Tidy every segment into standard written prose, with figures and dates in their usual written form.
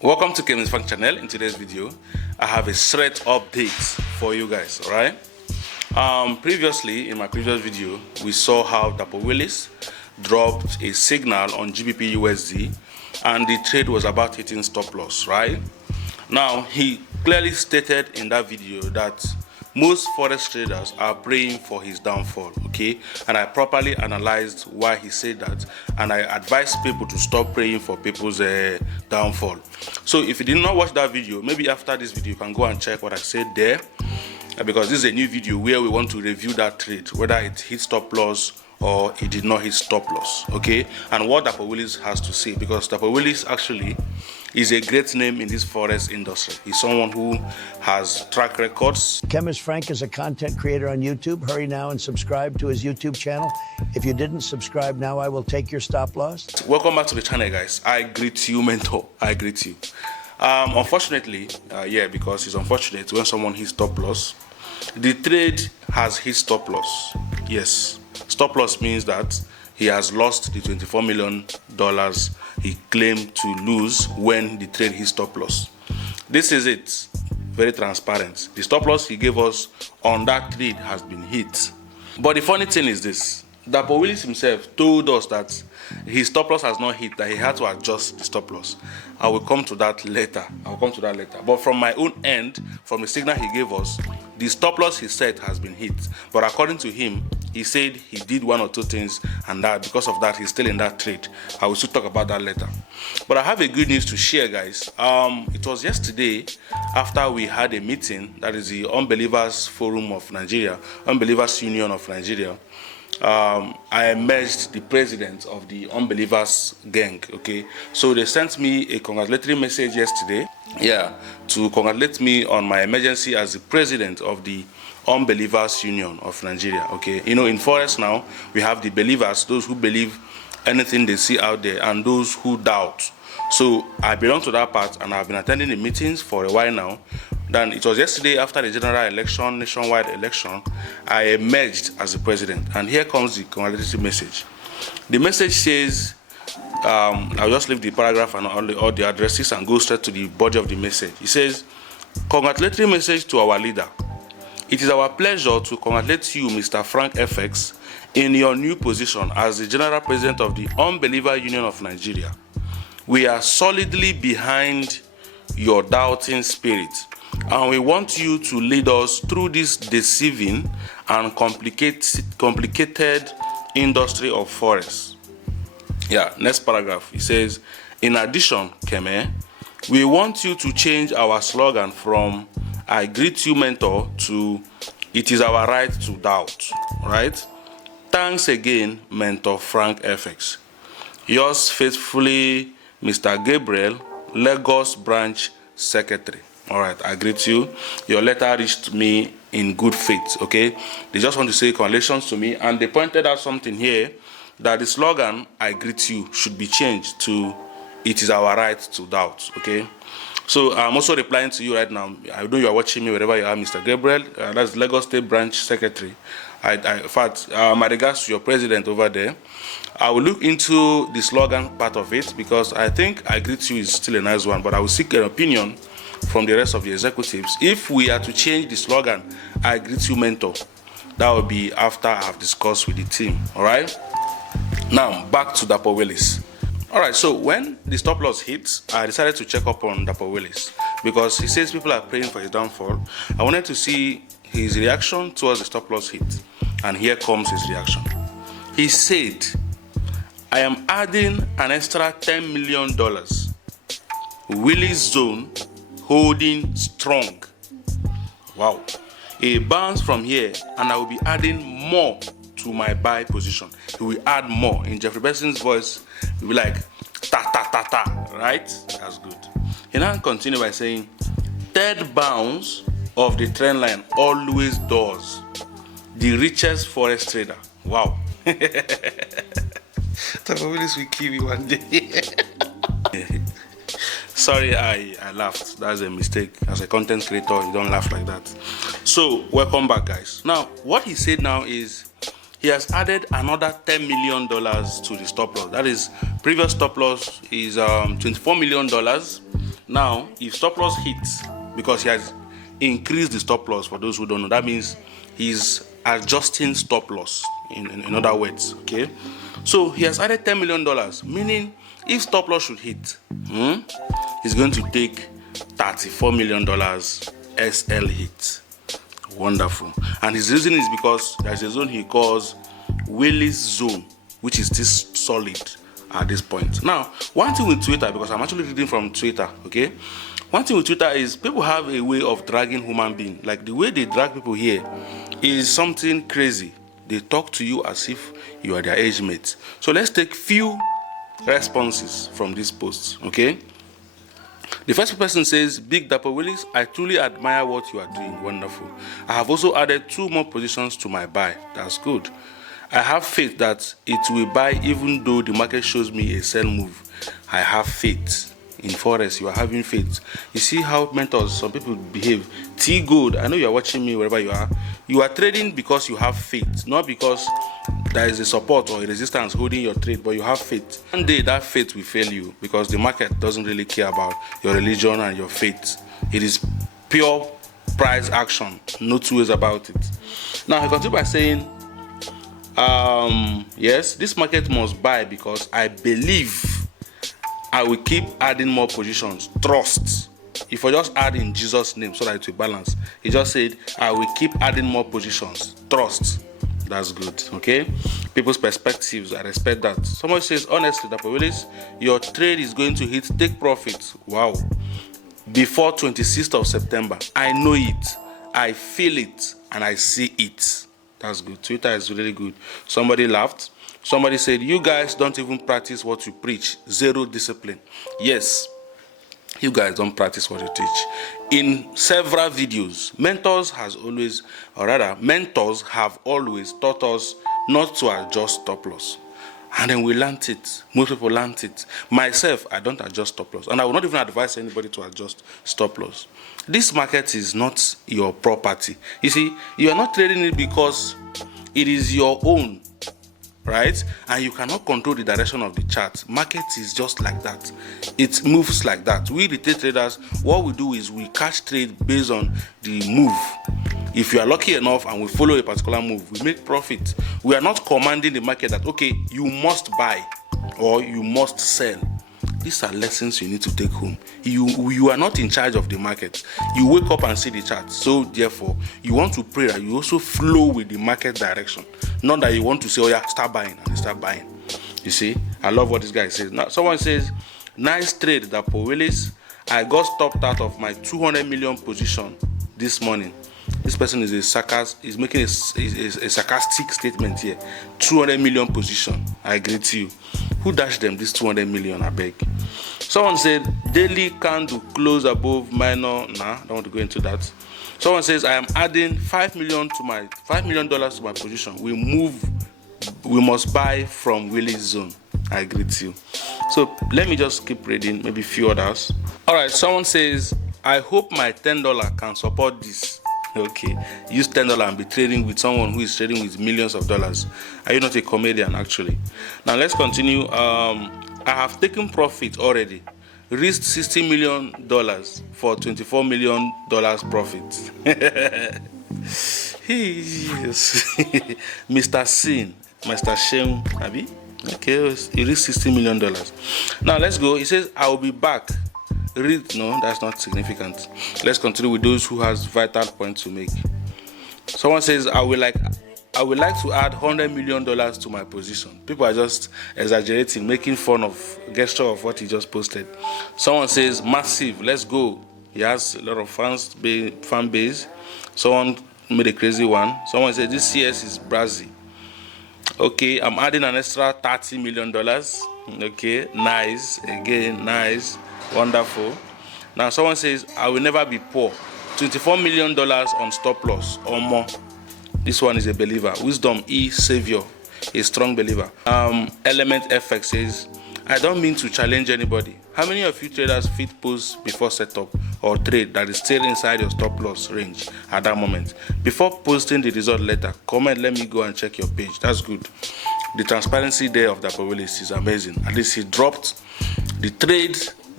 Welcome to Kevin's Funk channel. In today's video, I have a threat update for you guys. All right. Previously, in my previous video, we saw how Dapo Willis dropped a signal on GBPUSD, and the trade was about hitting stop loss. Right now, he clearly stated in that video that most forex traders are praying for his downfall. Okay, and I properly analyzed why he said that, and I advised people to stop praying for people's downfall. So if you did not watch that video, maybe after this video you can go and check what I said there, because this is a new video where we want to review that trade, whether it hit stop loss or it did not hit stop loss. Okay, and what Dapo Willis has to say, because Dapo Willis actually is a great name in this forex industry. He's someone who has track records. Chemist Frank is a content creator on YouTube. Hurry now and subscribe to his YouTube channel. If you didn't subscribe now, I will take your stop loss. Welcome back to the channel, guys. I greet you, mentor. I greet you. Unfortunately, because it's unfortunate when someone hits stop loss. The trade has hit stop loss. Yes, stop loss means that he has lost the $24 million he claimed to lose when the trade hit stop loss. This is it. Very transparent. The stop loss he gave us on that trade has been hit. But the funny thing is this. Dapo Willis himself told us that his stop loss has not hit, that he had to adjust the stop loss. I will come to that later. But from my own end, from the signal he gave us, the stop loss he said has been hit. But according to him, he said he did one or two things, and that because of that, he's still in that trade. I will still talk about that later. But I have a good news to share, guys. It was yesterday after we had a meeting, that is the Unbelievers Forum of Nigeria, Unbelievers Union of Nigeria. I emerged the president of the Unbelievers gang. Okay, so they sent me a congratulatory message yesterday, to congratulate me on my emergency as the president of the Unbelievers Union of Nigeria. Okay, you know, in Forex now we have the believers, those who believe anything they see out there, and those who doubt. So I belong to that part, and I've been attending the meetings for a while now. Then it was yesterday after the general election, nationwide election, I emerged as the president. And here comes the congratulatory message. The message says, I'll just leave the paragraph and all the addresses and go straight to the body of the message. It says, congratulatory message to our leader. It is our pleasure to congratulate you, Mr. Frank FX, in your new position as the general president of the Unbeliever Union of Nigeria. We are solidly behind your doubting spirit, and we want you to lead us through this deceiving and complicated industry of forex. Next paragraph. It says, in addition, Keme, we want you to change our slogan from I greet you, mentor, to it is our right to doubt. Right? Thanks again, mentor Frank FX. Yours faithfully, Mr. Gabriel, Lagos Branch Secretary. All right, I greet you. Your letter reached me in good faith. Okay, they just want to say congratulations to me, and they pointed out something here, that the slogan I greet you should be changed to it is our right to doubt. Okay, so I'm also replying to you right now. I know you are watching me wherever you are, Mr. Gabriel. That's Lagos State Branch Secretary. In fact, my regards to your president over there. I will look into the slogan part of it, because I think I greet you is still a nice one, but I will seek an opinion from the rest of the executives. If we are to change the slogan, I greet you, mentor, that will be after I have discussed with the team. All right. Now back to Dapo Willis. All right. So when the stop loss hits, I decided to check up on Dapo Willis, because he says people are praying for his downfall. I wanted to see his reaction towards the stop loss hit, and here comes his reaction. He said, I am adding an extra $10 million. Willis zone holding strong. Wow. A bounce from here, and I will be adding more to my buy position. He will add more. In Jeffrey Beson's voice, he will be like, ta ta ta ta. Right? That's good. He now continues by saying, third bounce of the trend line always does. The richest forex trader. Wow. Dapo Willis will kill me one day. Sorry, I laughed. That's a mistake. As a content creator, you don't laugh like that. So, welcome back, guys. Now, what he said now is he has added another $10 million to the stop loss. That is, previous stop loss is $24 million. Now, if stop loss hits, because he has increased the stop loss, for those who don't know, that means he's adjusting stop loss, in other words, okay? So he has added $10 million, meaning if stop loss should hit, he's going to take $34 million SL hit. Wonderful. And his reason is because there's a zone he calls Willis zone, which is still solid at this point. Now, one thing with Twitter, because I'm actually reading from Twitter, okay? One thing with Twitter is people have a way of dragging human beings. Like the way they drag people here is something crazy. They talk to you as if you are their age mates. So let's take few responses from these posts, okay? The first person says, Big Dapo Willis, I truly admire what you are doing. Wonderful. I have also added 2 more positions to my buy. That's good. I have faith that it will buy even though the market shows me a sell move. I have faith. In Forex, you are having faith. You see how mentors, some people behave. T Gold, I know you are watching me wherever you are. You are trading because you have faith, not because there is a support or a resistance holding your trade, but you have faith. One day that faith will fail you because the market doesn't really care about your religion and your faith. It is pure price action, no two ways about it. Now, I continue by saying, yes, this market must buy because I believe I will keep adding more positions. Trust. If I just add in Jesus' name so that it will balance. He just said, I will keep adding more positions. Trust. That's good. Okay? People's perspectives, I respect that. Somebody says, honestly, Dapo Willis, your trade is going to hit take profit. Wow. Before 26th of September. I know it. I feel it. And I see it. That's good. Twitter is really good. Somebody laughed. Somebody said, you guys don't even practice what you preach. Zero discipline. Yes, you guys don't practice what you teach. In several videos, mentors have always taught us not to adjust stop loss. And then we learned it. Most people learned it. Myself, I don't adjust stop loss. And I will not even advise anybody to adjust stop loss. This market is not your property. You see, you are not trading it because it is your own. Right? And you cannot control the direction of the chart. Market is just like that. It moves like that. We retail traders, what we do is we catch trade based on the move. If you are lucky enough and we follow a particular move, we make profit. We are not commanding the market that, okay, you must buy or you must sell. These are lessons you need to take home. You are not in charge of the market. You wake up and see the chart. So therefore, you want to pray that you also flow with the market direction. Not that you want to say, oh yeah, start buying, and start buying. You see, I love what this guy says. Now, someone says, nice trade, Dapo Willis. I got stopped out of my 200 million position this morning. This person is making a sarcastic statement here. 200 million position. I agree to you. Who dashed them this 200 million, I beg? Someone said, daily candle close above minor. Nah, don't want to go into that. Someone says, I am adding $5 million to my position. We must buy from Willis zone. I agree to you. So let me just keep reading, maybe a few others. All right, someone says, I hope my $10 can support this. Okay, use $10 and be trading with someone who is trading with millions of dollars. Are you not a comedian, actually? Now let's continue. I have taken profit already. Risked $60 million for $24 million profit. Yes. Mr. Sin, Mr. Shem, Abi? Okay, he risked $60 million. Now let's go. He says, I will be back. No, that's not significant. Let's continue with those who has vital points to make. Someone says, I would like to add $100 million to my position. People are just exaggerating, making fun of gesture of what he just posted. Someone says, massive, let's go. He has a lot of fan base. Someone made a crazy one. Someone said, this CS is Brazil. Okay, I'm adding an extra $30 million. Okay, nice. Again, nice. Wonderful. Now someone says, I will never be poor. $24 million on stop loss or more. This one is a believer. Wisdom E Savior, a strong believer. Element FX says, I don't mean to challenge anybody. How many of you traders fit post before setup or trade that is still inside your stop loss range at that moment? Before posting the result later, comment, let me go and check your page. That's good. The transparency there of Dapo Willis is amazing. At least he dropped the trade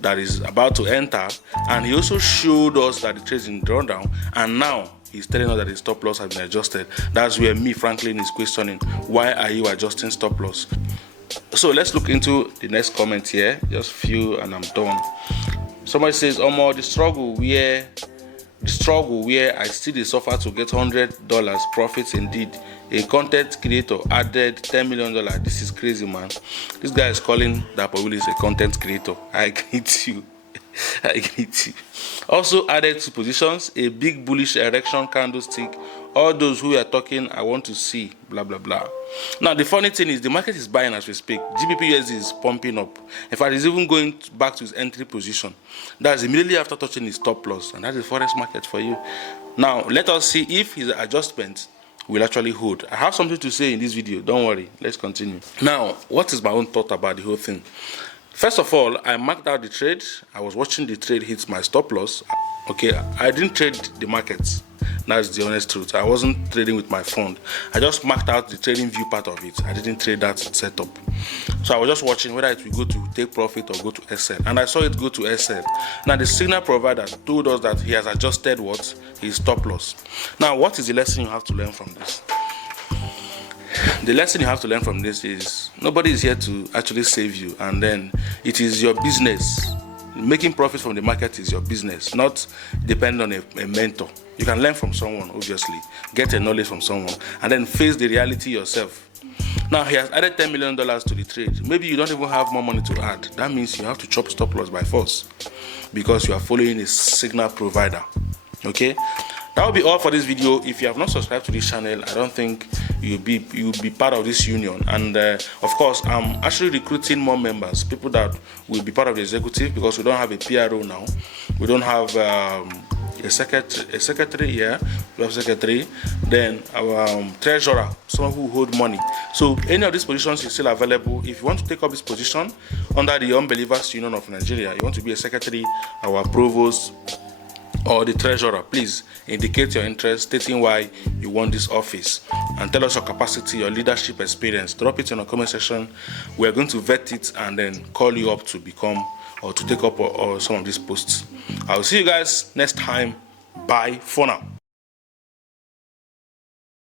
that is about to enter, and he also showed us that the trade is in drawdown, and now he's telling us that the stop loss has been adjusted. That's where me, Franklin, is questioning, why are you adjusting stop loss? So let's look into the next comment here. Just few and I'm done. Somebody says, Omo, the struggle where I still dey suffer to get $100 profits indeed. A content creator added $10 million. This is crazy, man. This guy is calling Dapo Willis a content creator. I greet you. I greet you. Also added 2 positions, a big bullish erection candlestick. All those who are talking, I want to see, blah, blah, blah. Now, the funny thing is the market is buying as we speak. GBPUSD is pumping up. In fact, it's even going back to his entry position. That's immediately after touching his stop loss. And that is the Forex market for you. Now, let us see if his adjustment will actually hold. I have something to say in this video. Don't worry. Let's continue. Now, what is my own thought about the whole thing? First of all, I marked out the trade. I was watching the trade hit my stop loss. Okay, I didn't trade the markets. That's the honest truth. I wasn't trading with my fund. I just marked out the trading view part of it. I didn't trade that setup. So I was just watching whether it will go to take profit or go to SL. And I saw it go to SL. Now the signal provider told us that he has adjusted what? His stop loss. Now what is the lesson you have to learn from this? The lesson you have to learn from this is nobody is here to actually save you, and then it is your business. Making profit from the market is your business, not depending on a mentor. You can learn from someone, obviously, get a knowledge from someone, and then face the reality yourself. Now he has added $10 million to the trade. Maybe you don't even have more money to add. That means you have to chop stop loss by force because you are following a signal provider. Okay, that will be all for this video. If you have not subscribed to this channel, I don't think you'll be part of this union. And of course, I'm actually recruiting more members, people that will be part of the executive, because we don't have a PRO now. We don't have a secretary here. We have secretary, then our treasurer, someone who hold money. So any of these positions is still available. If you want to take up this position under the Unbelievers Union of Nigeria, you want to be a secretary, our provost, or the treasurer, please indicate your interest, stating why you want this office, and tell us your capacity, your leadership experience. Drop it in the comment section. We're going to vet it and then call you up to become or to take up or some of these posts. I'll see you guys next time. Bye for now.